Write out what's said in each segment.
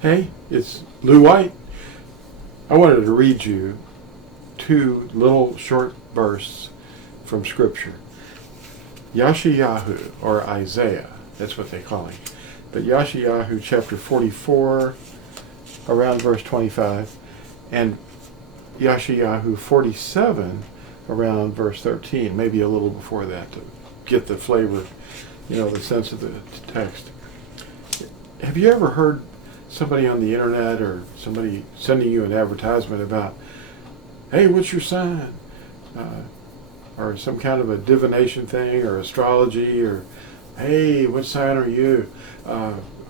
Hey, it's Lew White. I wanted to read you two little short bursts from Scripture. Yashayahu, or Isaiah, that's what they call him. But Yashayahu chapter 44, around verse 25, and Yashayahu 47, around verse 13, maybe a little before that to get the flavor, the sense of the text. Have you ever heard somebody on the internet or somebody sending you an advertisement about, hey, what's your sign? Or some kind of a divination thing or astrology, or hey, what sign are you?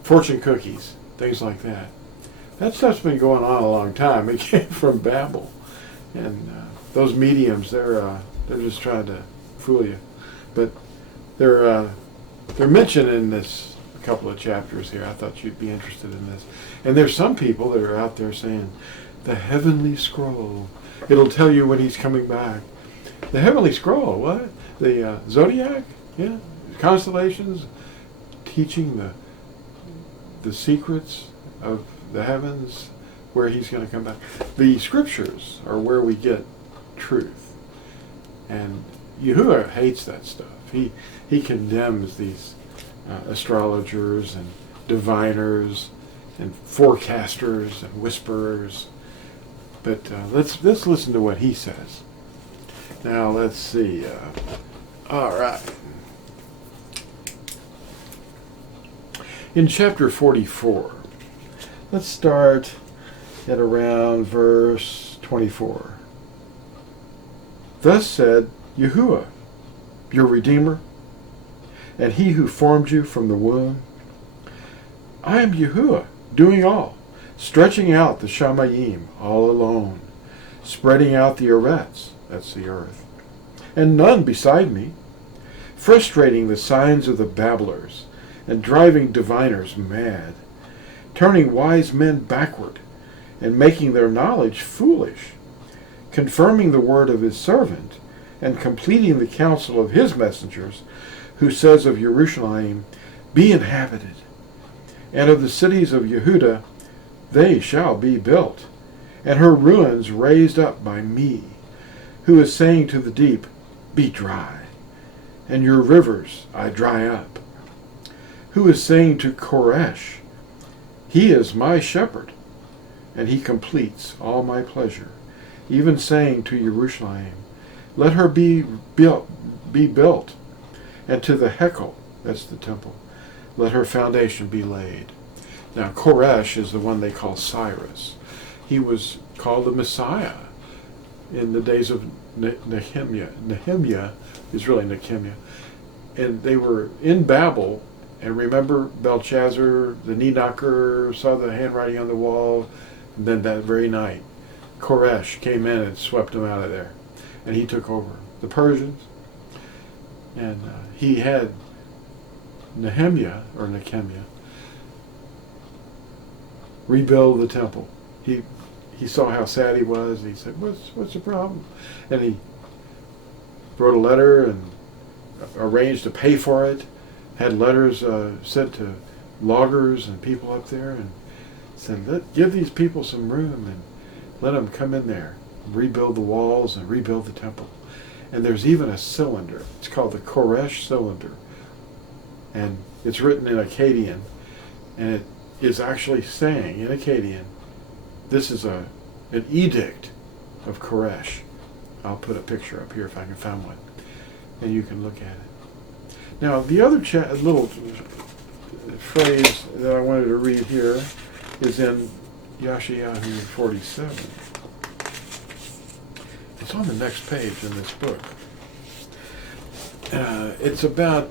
Fortune cookies, things like that. That stuff's been going on a long time. It came from Babel. And those mediums, they're just trying to fool you. But they're mentioned in this couple of chapters here. I thought you'd be interested in this. And there's some people that are out there saying, the heavenly scroll, it'll tell you when he's coming back. The heavenly scroll, what? The Zodiac? Yeah. Constellations, teaching the secrets of the heavens, where he's going to come back. The scriptures are where we get truth. And Yahuwah hates that stuff. He condemns these astrologers and diviners and forecasters and whisperers. But let's listen to what he says. Now let's see. All right. In chapter 44, let's start at around verse 24. Thus said Yahuwah, your Redeemer, and he who formed you from the womb. I am Yahuwah, doing all, stretching out the Shamayim all alone, spreading out the Eretz, that's the earth, and none beside me, frustrating the signs of the babblers, and driving diviners mad, turning wise men backward, and making their knowledge foolish, confirming the word of his servant, and completing the counsel of his messengers, who says of Jerusalem, be inhabited, and of the cities of Yehuda, they shall be built, and her ruins raised up by me, who is saying to the deep, be dry, and your rivers I dry up, who is saying to Koresh, he is my shepherd, and he completes all my pleasure, even saying to Jerusalem, let her be built, and to the Hekel, that's the temple, let her foundation be laid. Now Koresh is the one they call Cyrus. He was called the Messiah in the days of Nehemiah. Nehemiah is really Nehemiah. And they were in Babel, and remember Belshazzar, the knee knocker, saw the handwriting on the wall, and then that very night, Koresh came in and swept them out of there. And he took over the Persians, and he had Nehemiah rebuild the temple. He saw how sad he was, and he said, what's the problem? And he wrote a letter and arranged to pay for it, had letters sent to loggers and people up there, and said, give these people some room and let them come in there, rebuild the walls and rebuild the temple. And there's even a cylinder. It's called the Koresh cylinder. And it's written in Akkadian. And it is actually saying in Akkadian, this is an edict of Koresh. I'll put a picture up here if I can find one. And you can look at it. Now, the other little phrase that I wanted to read here is in Yashayahu 47. It's on the next page in this book. It's about,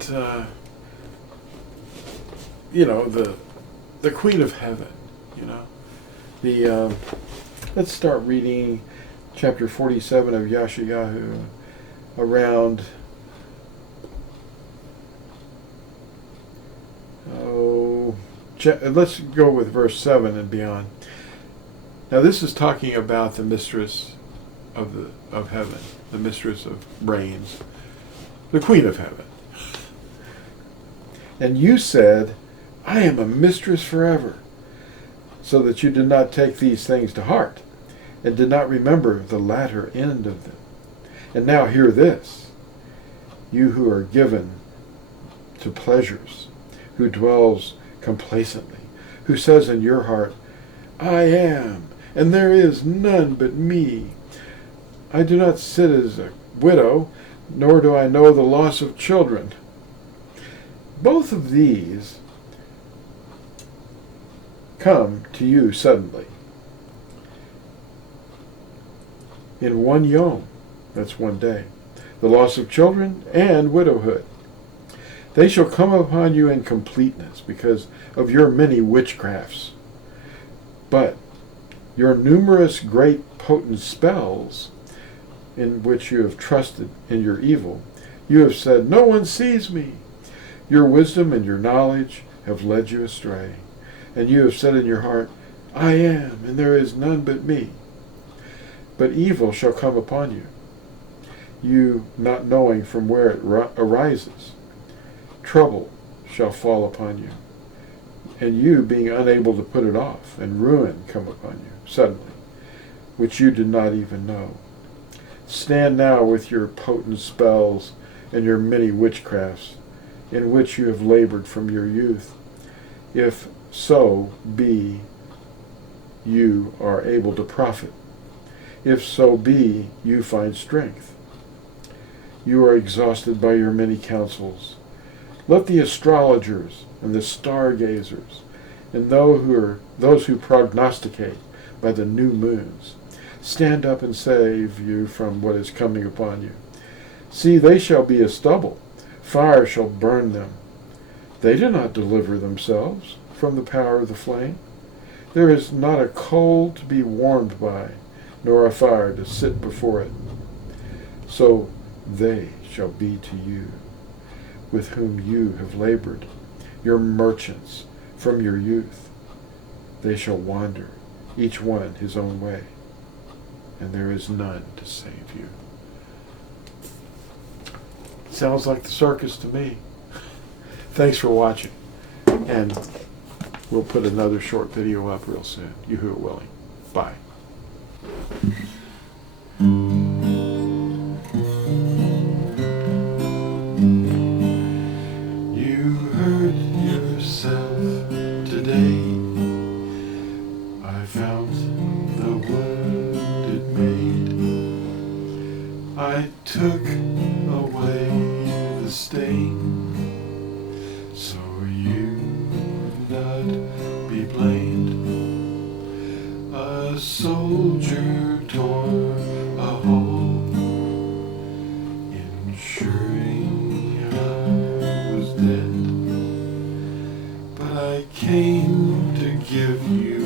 the Queen of Heaven, let's start reading chapter 47 of Yashayahu around, let's go with verse 7 and beyond. Now this is talking about the mistress of heaven, the mistress of reigns, the Queen of Heaven. And you said, I am a mistress forever. so that you did not take these things to heart, and did not remember the latter end of them. And now hear this, you who are given to pleasures, who dwells complacently, who says in your heart, I am, and there is none but me. I do not sit as a widow, nor do I know the loss of children. Both of these come to you suddenly. In one yom, that's one day, the loss of children and widowhood. They shall come upon you in completeness because of your many witchcrafts. But your numerous great potent spells, in which you have trusted in your evil, you have said, no one sees me. Your wisdom and your knowledge have led you astray. And you have said in your heart, I am, and there is none but me. But evil shall come upon you, you not knowing from where it arises. Trouble shall fall upon you, and you being unable to put it off, and ruin come upon you suddenly, which you did not even know. Stand now with your potent spells and your many witchcrafts, in which you have labored from your youth, if so be you are able to profit, if so be you find strength. You are exhausted by your many counsels. Let the astrologers and the stargazers and those who prognosticate by the new moons stand up and save you from what is coming upon you. See, they shall be as stubble. Fire shall burn them. They do not deliver themselves from the power of the flame. There is not a coal to be warmed by, nor a fire to sit before it. So they shall be to you, with whom you have labored, your merchants from your youth. They shall wander, each one his own way, and there is none to save you. Sounds like the circus to me. Thanks for watching, and we'll put another short video up real soon, you who are willing. Bye. You hurt yourself today. I found the wound it made. I took away the stain, so you would not be blamed. A soldier tore a hole, ensuring I was dead, but I came to give you